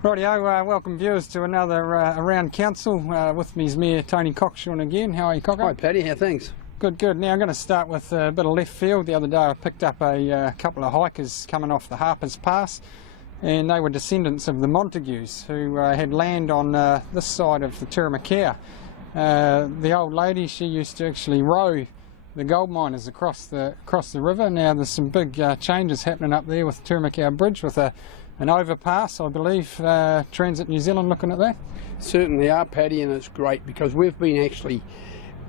Rightio, welcome viewers to another Around Council. With me is Mayor Tony Kokshoorn again. How are you, Cocker? Hi Paddy, how things? Good, good. Now I'm going to start with a bit of left field. The other day I picked up a couple of hikers coming off the Harpers Pass, and they were descendants of the Montagues who had land on this side of the Turramacare. The old lady, she used to actually row the gold miners across the river. Now there's some big changes happening up there with the Turramacare Bridge with an overpass, I believe. Transit New Zealand looking at that? Certainly are, Paddy, and it's great because we've been actually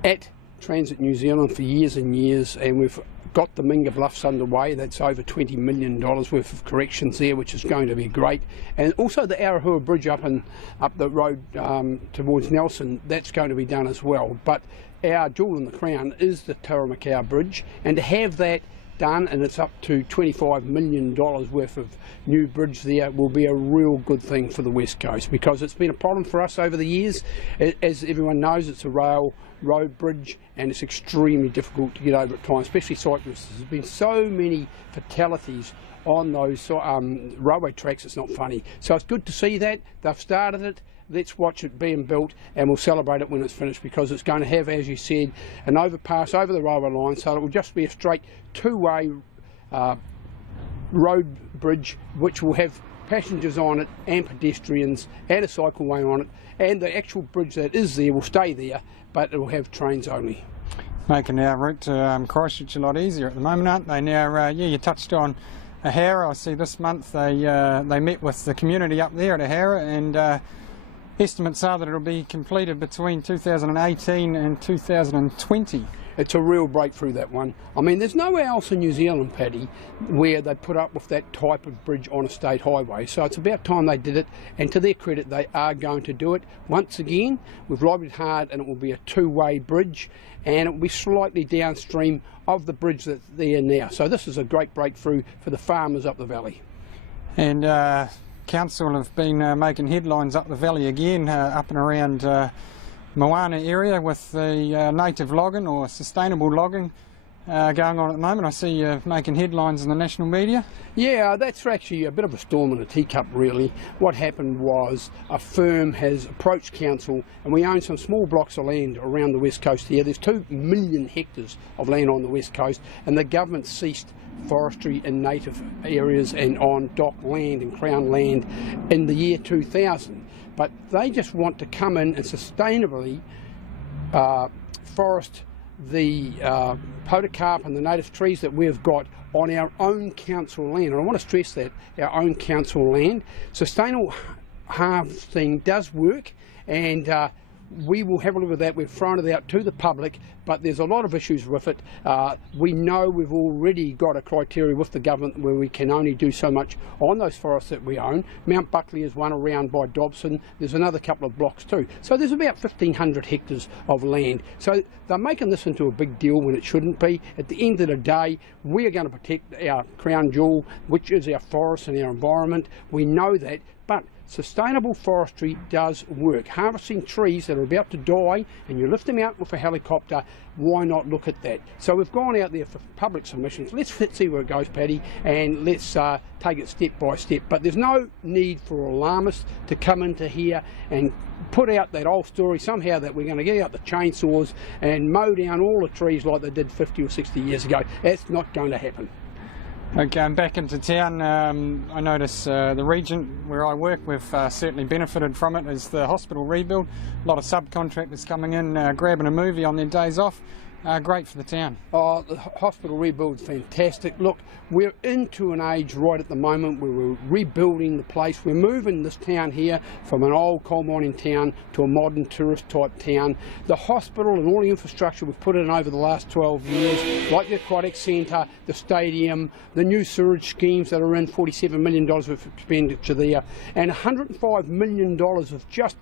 at Transit New Zealand for years and years, and we've got the Minga Bluffs underway. That's over $20 million worth of corrections there, which is going to be great. And also the Arahua Bridge up the road towards Nelson, that's going to be done as well. But our jewel in the crown is the Turramacare Bridge, and to have that done, and it's up to $25 million worth of new bridge there, will be a real good thing for the West Coast, because it's been a problem for us over the years. As everyone knows, it's a road bridge and it's extremely difficult to get over at times, especially cyclists. There's been so many fatalities on those railway tracks, it's not funny. So it's good to see that they've started it. Let's watch it being built, and we'll celebrate it when it's finished, because it's going to have, as you said, an overpass over the railway line, so it will just be a straight two-way road bridge, which will have passengers on it and pedestrians and a cycleway on it, and the actual bridge that is there will stay there, but it will have trains only. Making our route to Christchurch a lot easier at the moment, aren't they? Now, yeah, you touched on Ahara. I see this month they met with the community up there at Ahara, and estimates are that it'll be completed between 2018 and 2020. It's a real breakthrough, that one. I mean, there's nowhere else in New Zealand, Paddy, where they put up with that type of bridge on a state highway. So it's about time they did it, and to their credit, they are going to do it. Once again, we've lobbied hard, and it will be a two-way bridge, and it will be slightly downstream of the bridge that's there now. So this is a great breakthrough for the farmers up the valley. And Council have been making headlines up the valley again, up and around Moana area, with the native logging or sustainable logging going on at the moment. I see you making headlines in the national media. Yeah, that's actually a bit of a storm in a teacup, really. What happened was a firm has approached council, and we own some small blocks of land around the west coast here. There's 2 million hectares of land on the west coast, and the government ceased forestry in native areas and on dock land and crown land in the year 2000. But they just want to come in and sustainably forest the podocarp and the native trees that we've got on our own council land. And I want to stress that, our own council land. Sustainable harvesting does work, and we will have a look at that. We've thrown it out to the public, but there's a lot of issues with it. We know we've already got a criteria with the government where we can only do so much on those forests that we own. Mount Buckley is one around by Dobson. There's another couple of blocks too. So there's about 1,500 hectares of land. So they're making this into a big deal when it shouldn't be. At the end of the day, we are going to protect our crown jewel, which is our forests and our environment. We know that, but sustainable forestry does work. Harvesting trees that are about to die, and you lift them out with a helicopter, why not look at that? So we've gone out there for public submissions. Let's see where it goes, Paddy, and let's take it step by step. But there's no need for alarmists to come into here and put out that old story somehow that we're going to get out the chainsaws and mow down all the trees like they did 50 or 60 years ago. That's not going to happen. Okay, I'm back into town. I notice the region where I work, we've certainly benefited from it, is the hospital rebuild. A lot of subcontractors coming in, grabbing a movie on their days off. Great for the town. Oh, the hospital rebuild's fantastic. Look, we're into an age right at the moment where we're rebuilding the place. We're moving this town here from an old coal mining town to a modern tourist type town. The hospital and all the infrastructure we've put in over the last 12 years, like the aquatic centre, the stadium, the new sewage schemes that are in, $47 million of expenditure there, and $105 million of just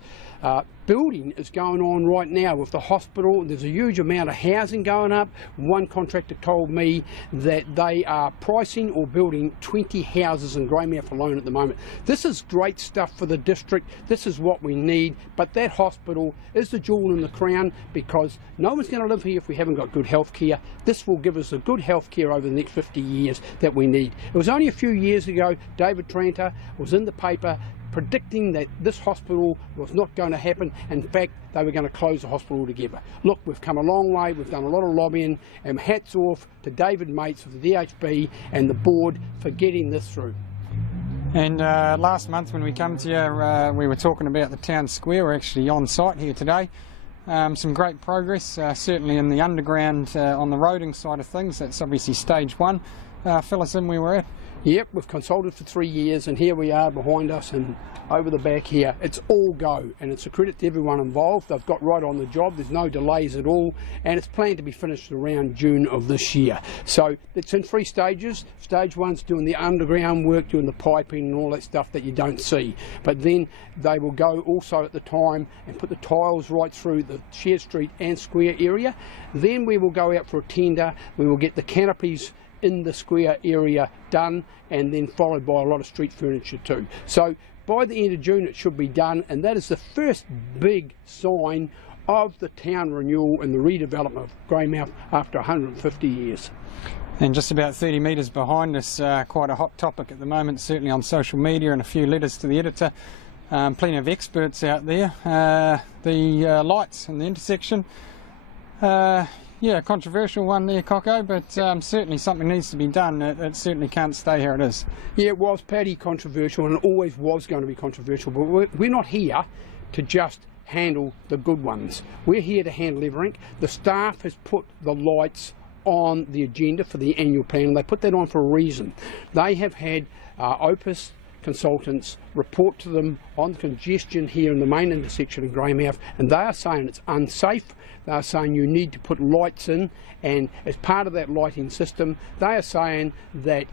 building is going on right now with the hospital. There's a huge amount of housing going up. One contractor told me that they are pricing or building 20 houses in Greymouth alone at the moment. This is great stuff for the district. This is what we need, but that hospital is the jewel in the crown, because no one's going to live here if we haven't got good health care. This will give us a good health care over the next 50 years that we need. It was only a few years ago David Tranter was in the paper predicting that this hospital was not going to happen. In fact, they were going to close the hospital altogether. Look, we've come a long way, we've done a lot of lobbying, and hats off to David Mates of the DHB and the board for getting this through. And last month when we come to you, we were talking about the town square. We're actually on site here today. Some great progress, certainly in the underground on the roading side of things. That's obviously stage one. Fill us in where we're at. Yep, we've consulted for 3 years, and here we are behind us and over the back here. It's all go, and it's a credit to everyone involved. They've got right on the job. There's no delays at all, and it's planned to be finished around June of this year. So it's in 3 stages. Stage one's doing the underground work, doing the piping and all that stuff that you don't see. But then they will go also at the time and put the tiles right through the shared street and square area. Then we will go out for a tender. We will get the canopies in the square area done, and then followed by a lot of street furniture too. So by the end of June it should be done, and that is the first big sign of the town renewal and the redevelopment of Greymouth after 150 years. And just about 30 metres behind us, quite a hot topic at the moment, certainly on social media, and a few letters to the editor. Plenty of experts out there. The lights in the intersection. Yeah, controversial one there, Coco, but certainly something needs to be done. It certainly can't stay here it is. Yeah, it was, Paddy, controversial, and it always was going to be controversial, but we're not here to just handle the good ones. We're here to handle everything. The staff has put the lights on the agenda for the annual plan, and they put that on for a reason. They have had Opus consultants report to them on congestion here in the main intersection of Greymouth, and they are saying it's unsafe. They are saying you need to put lights in, and as part of that lighting system they are saying that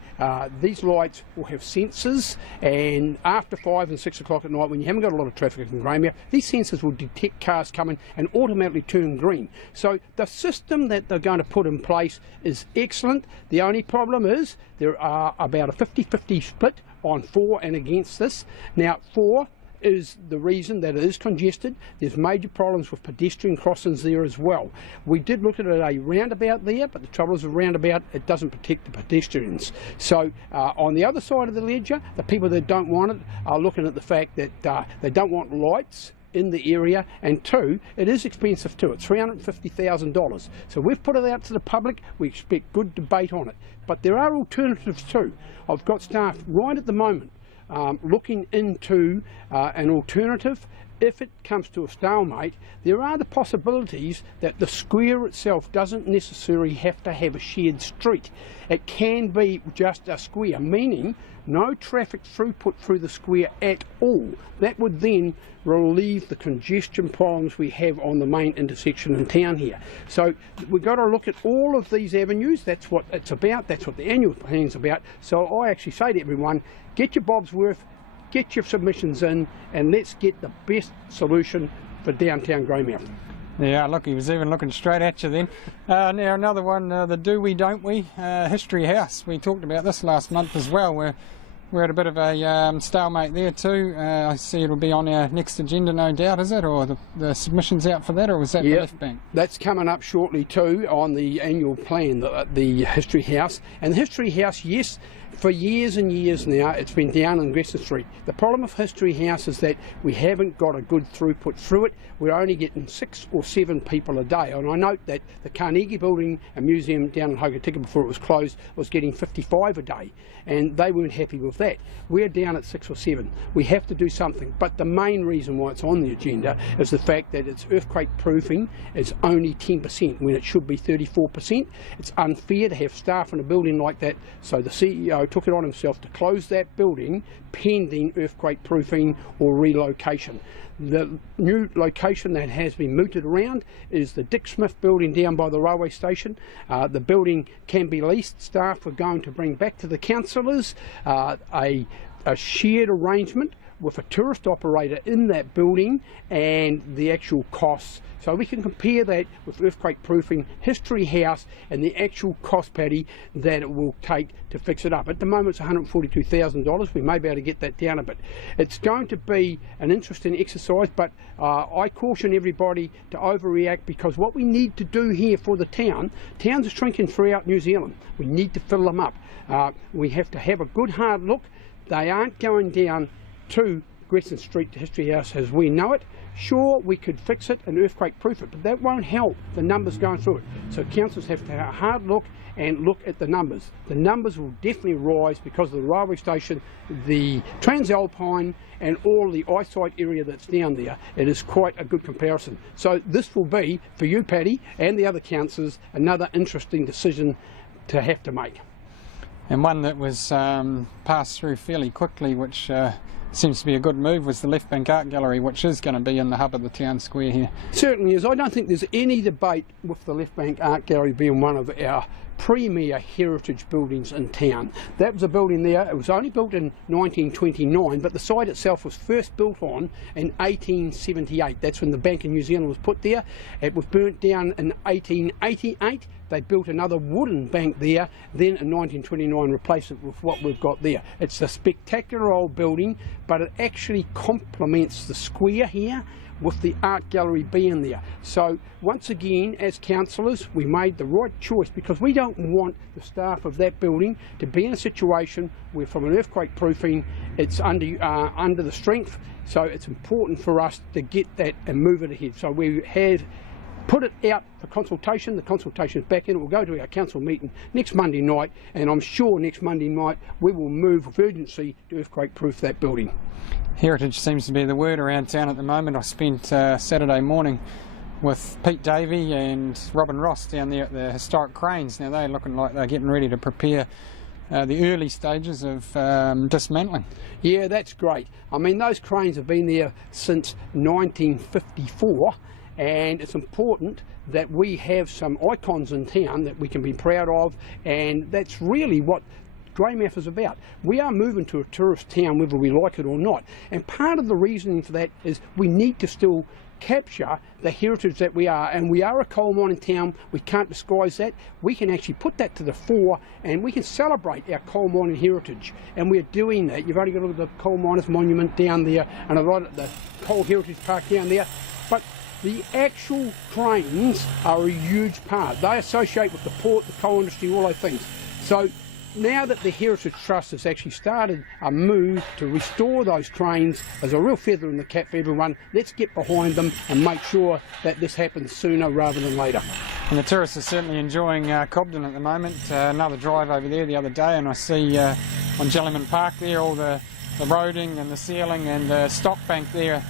these lights will have sensors, and after 5 and 6 o'clock at night, when you haven't got a lot of traffic in Greymouth, these sensors will detect cars coming and automatically turn green. So the system that they're going to put in place is excellent. The only problem is there are about a 50-50 split on for and against this. Now, for is the reason that it is congested. There's major problems with pedestrian crossings there as well. We did look at a roundabout there, but the trouble is a roundabout, it doesn't protect the pedestrians. So on the other side of the ledger, the people that don't want it are looking at the fact that they don't want lights in the area, and 2, it is expensive too. It's $350,000. So we've put it out to the public. We expect good debate on it, but there are alternatives too. I've got staff right at the moment looking into an alternative. If it comes to a stalemate, there are the possibilities that the square itself doesn't necessarily have to have a shared street. It can be just a square, meaning no traffic throughput through the square at all. That would then relieve the congestion problems we have on the main intersection in town here. So we've got to look at all of these avenues. That's what it's about. That's what the annual plan's about. So I actually say to everyone, get your bob's worth, get your submissions in, and let's get the best solution for downtown Greymouth. Yeah, look, he was even looking straight at you then. Now another one, the do we, don't we? History House. We talked about this last month as well. We're at a bit of a stalemate there too. I see it'll be on our next agenda, no doubt, is it? Or the submission's out for that, or was that the left bank? That's coming up shortly too on the annual plan, the History House. And the History House, yes, for years and years now, it's been down on Gresson Street. The problem with History House is that we haven't got a good throughput through it. We're only getting 6 or 7 people a day. And I note that the Carnegie Building and Museum down in Hokitika before it was closed was getting 55 a day. And they weren't happy with that. We're down at 6 or 7. We have to do something. But the main reason why it's on the agenda is the fact that it's earthquake proofing is only 10% when it should be 34%. It's unfair to have staff in a building like that. So the CEO took it on himself to close that building pending earthquake proofing or relocation. The new location that has been mooted around is the Dick Smith building down by the railway station. The building can be leased. Staff are going to bring back to the councillors a shared arrangement with a tourist operator in that building and the actual costs. So we can compare that with earthquake proofing, History House, and the actual cost, Paddy, that it will take to fix it up. At the moment it's $142,000. We may be able to get that down a bit. It's going to be an interesting exercise, but I caution everybody to overreact, because what we need to do here for the towns are shrinking throughout New Zealand. We need to fill them up. We have to have a good hard look. They aren't going down to Gresson Street History House as we know it. Sure, we could fix it and earthquake proof it, but that won't help the numbers going through it. So councils have to have a hard look and look at the numbers. The numbers will definitely rise because of the railway station, the Transalpine and all the eyesight area that's down there. It is quite a good comparison. So this will be, for you Paddy and the other councillors, another interesting decision to have to make. And one that was passed through fairly quickly, which seems to be a good move, was the Left Bank Art Gallery, which is going to be in the hub of the town square here. Certainly is. I don't think there's any debate with the Left Bank Art Gallery being one of our premier heritage buildings in town. That was a building there, it was only built in 1929, but the site itself was first built on in 1878. That's when the Bank of New Zealand was put there. It was burnt down in 1888. They built another wooden bank there, then in 1929 replaced it with what we've got there. It's a spectacular old building, but it actually complements the square here with the art gallery being there. So once again, as councillors, we made the right choice because we don't want the staff of that building to be in a situation where from an earthquake proofing it's under the strength. So it's important for us to get that and move it ahead. So we have put it out for consultation. The consultation is back in. It will go to our council meeting next Monday night, and I'm sure next Monday night we will move with urgency to earthquake proof that building. Heritage seems to be the word around town at the moment. I spent Saturday morning with Pete Davey and Robin Ross down there at the historic cranes. Now they're looking like they're getting ready to prepare the early stages of dismantling. Yeah, that's great. I mean, those cranes have been there since 1954. And it's important that we have some icons in town that we can be proud of, and that's really what Greymouth is about. We are moving to a tourist town whether we like it or not, and part of the reasoning for that is we need to still capture the heritage that we are, and we are a coal mining town. We can't disguise that. We can actually put that to the fore and we can celebrate our coal mining heritage, and we're doing that. You've only got to look at the coal miners monument down there and a lot of the coal heritage park down there, but the actual cranes are a huge part. They associate with the port, the coal industry, all those things. So now that the Heritage Trust has actually started a move to restore those cranes as a real feather in the cap for everyone, let's get behind them and make sure that this happens sooner rather than later. And the tourists are certainly enjoying Cobden at the moment. Another drive over there the other day, and I see on Jellyman Park there all the roading and the ceiling and the stock bank there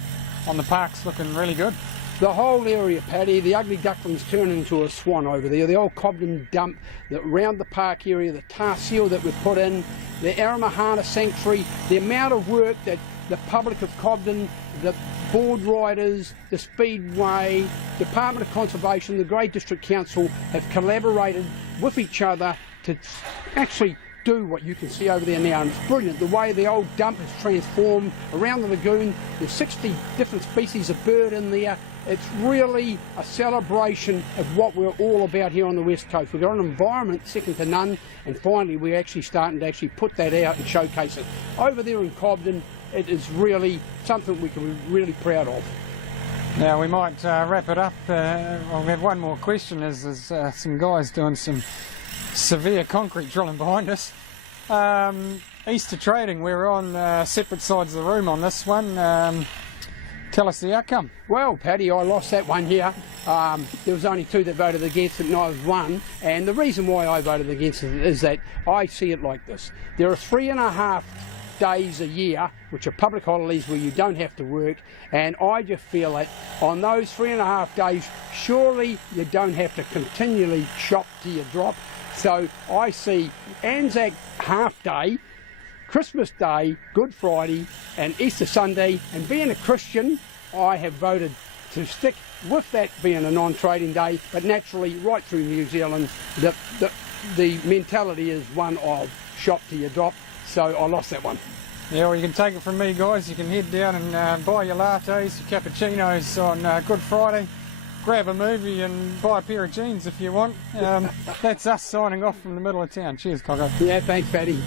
on the park's looking really good. The whole area, Paddy, the ugly ducklings turn into a swan over there. The old Cobden dump, around the park area, the tar seal that we've put in, the Aramahana Sanctuary, the amount of work that the public of Cobden, the board riders, the Speedway, Department of Conservation, the Grey District Council have collaborated with each other to actually do what you can see over there now, and it's brilliant the way the old dump has transformed around the lagoon. There's 60 different species of bird in there. It's really a celebration of what we're all about here on the West Coast. We've got an environment second to none, and finally we're actually starting to actually put that out and showcase it. Over there in Cobden, it is really something we can be really proud of. Now we might wrap it up. Well, we have one more question. There's some guys doing some severe concrete drilling behind us. Easter trading, we're on separate sides of the room on this one. Tell us the outcome. Well, Paddy, I lost that one here. There was only two that voted against it and I was one, and the reason why I voted against it is that I see it like this. There are 3.5 days a year which are public holidays where you don't have to work, and I just feel that on those 3.5 days surely you don't have to continually shop till you drop. So I see Anzac half day, Christmas Day, Good Friday and Easter Sunday, and being a Christian I have voted to stick with that being a non-trading day, but naturally right through New Zealand the mentality is one of shop till you drop, so I lost that one. Yeah, well, you can take it from me, guys. You can head down and buy your lattes, your cappuccinos on Good Friday, grab a movie and buy a pair of jeans if you want. That's us signing off from the middle of town. Cheers, Coco. Yeah, thanks, Paddy.